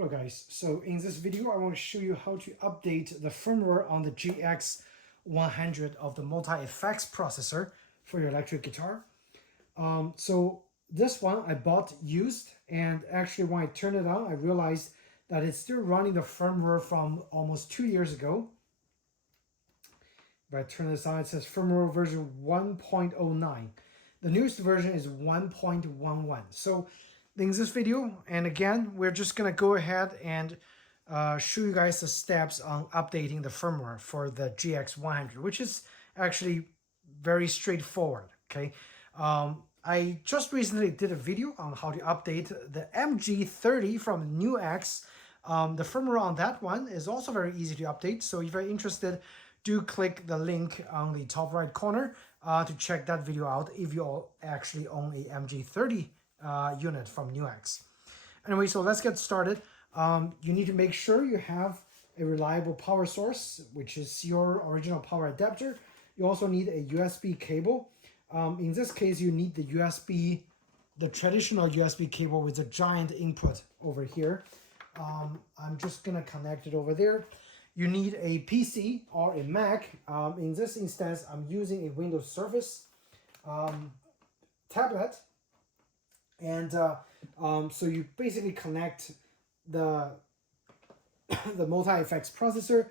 Hello guys, so in this video I want to show you how to update the firmware on the GX-100 of the multi-effects processor for your electric guitar. So this one I bought used, and actually when I turned it on I realized that it's still running the firmware from almost 2 years ago. If I turn this on, it says firmware version 1.09. The newest version is 1.11. So in this video, and again, we're just gonna go ahead and show you guys the steps on updating the firmware for the GX100, which is actually very straightforward, okay? I just recently did a video on how to update the MG30 from NewX. The firmware on that one is also very easy to update, so if you're interested, do click the link on the top right corner to check that video out if you actually own a MG30 unit from NewX. Anyway, so let's get started. You need to make sure you have a reliable power source, which is your original power adapter. You also need a USB cable. In this case, you need the traditional USB cable with a giant input over here. I'm just gonna connect it over there. You need a PC or a Mac. In this instance, I'm using a Windows Surface tablet. And so you basically connect the multi-effects processor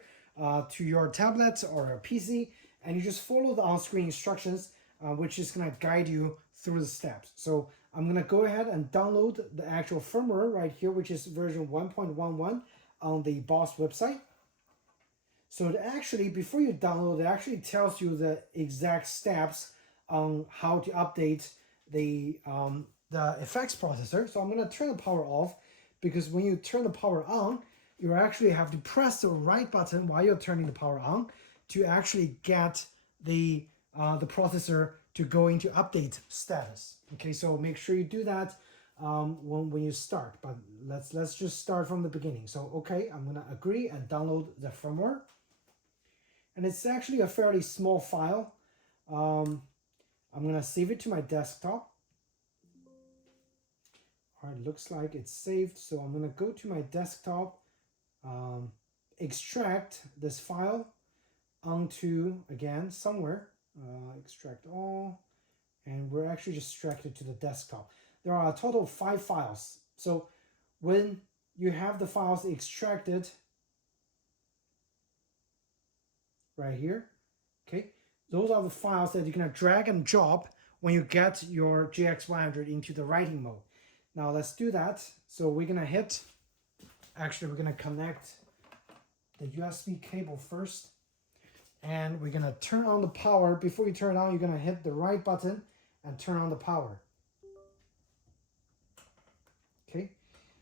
to your tablet or a PC, and you just follow the on-screen instructions, which is going to guide you through the steps. So I'm going to go ahead and download the actual firmware right here, which is version 1.11 on the Boss website. So actually, before you download, it actually tells you the exact steps on how to update the effects processor. So I'm going to turn the power off, because when you turn the power on, you actually have to press the right button while you're turning the power on to actually get the processor to go into update status. Okay, so make sure you do that when you start. But let's just start from the beginning. So okay, I'm gonna agree and download the firmware, and it's actually a fairly small file. I'm gonna save it to my desktop. All right, looks like it's saved. So I'm gonna go to my desktop, extract this file onto, again, somewhere, extract all, and we're actually just extracted to the desktop. There are a total of 5 files. So when you have the files extracted right here, okay, those are the files that you're gonna drag and drop when you get your GX100 into the writing mode. Now let's do that. So we're gonna we're gonna connect the USB cable first, and we're gonna turn on the power. Before you turn it on, you're gonna hit the right button and turn on the power. Okay,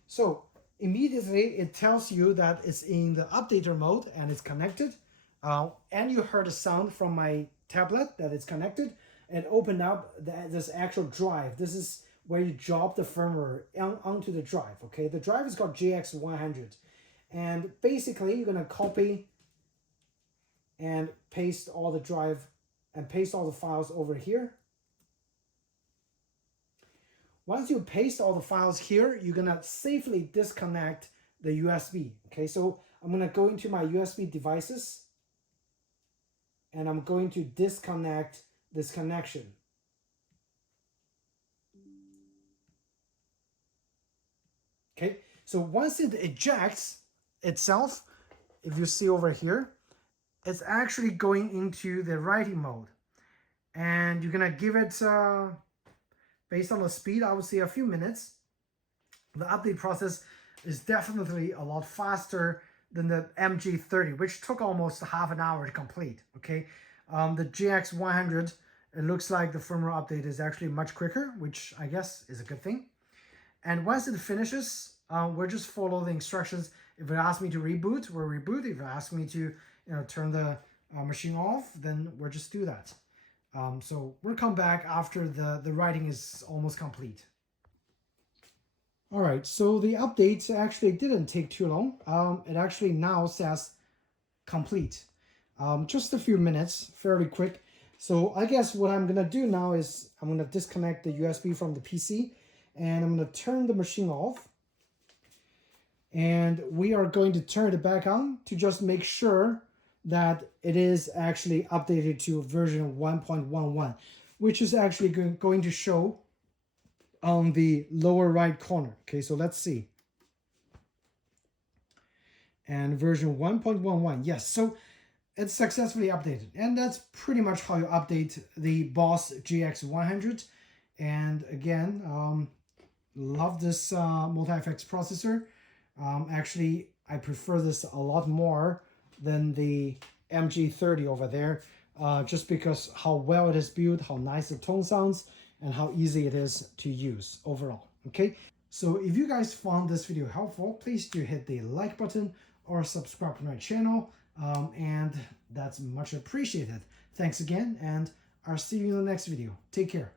so immediately it tells you that it's in the updater mode and it's connected. And you heard a sound from my tablet that it's connected, and opened up this actual drive. This is where you drop the firmware onto the drive. Okay, the drive is called GX100, and basically you're gonna copy and paste all the drive and paste all the files over here. Once you paste all the files here, you're gonna safely disconnect the USB. Okay, so I'm gonna go into my USB devices, and I'm going to disconnect this connection. Okay, so once it ejects itself, if you see over here, it's actually going into the writing mode. And you're gonna give it, based on the speed, I would say a few minutes. The update process is definitely a lot faster than the MG30, which took almost half an hour to complete, okay? The GX100, it looks like the firmware update is actually much quicker, which I guess is a good thing. And once it finishes, we'll just follow the instructions. If it asks me to reboot, we'll reboot. If it asks me to turn the machine off, then we'll just do that. So we'll come back after the writing is almost complete. All right, so the update actually didn't take too long. It actually now says complete. Just a few minutes, fairly quick. So I guess what I'm gonna do now is I'm gonna disconnect the USB from the PC, and I'm gonna turn the machine off. and we are going to turn it back on to just make sure that it is actually updated to version 1.11, which is actually going to show on the lower right corner. Okay, so let's see. And version 1.11, yes, so it's successfully updated. And that's pretty much how you update the Boss GX-100. And again, love this multi-effects processor. Actually, I prefer this a lot more than the MG30 over there, just because how well it is built, how nice the tone sounds, and how easy it is to use overall. Okay, so if you guys found this video helpful, please do hit the like button or subscribe to my channel, and that's much appreciated. Thanks again, and I'll see you in the next video. Take care.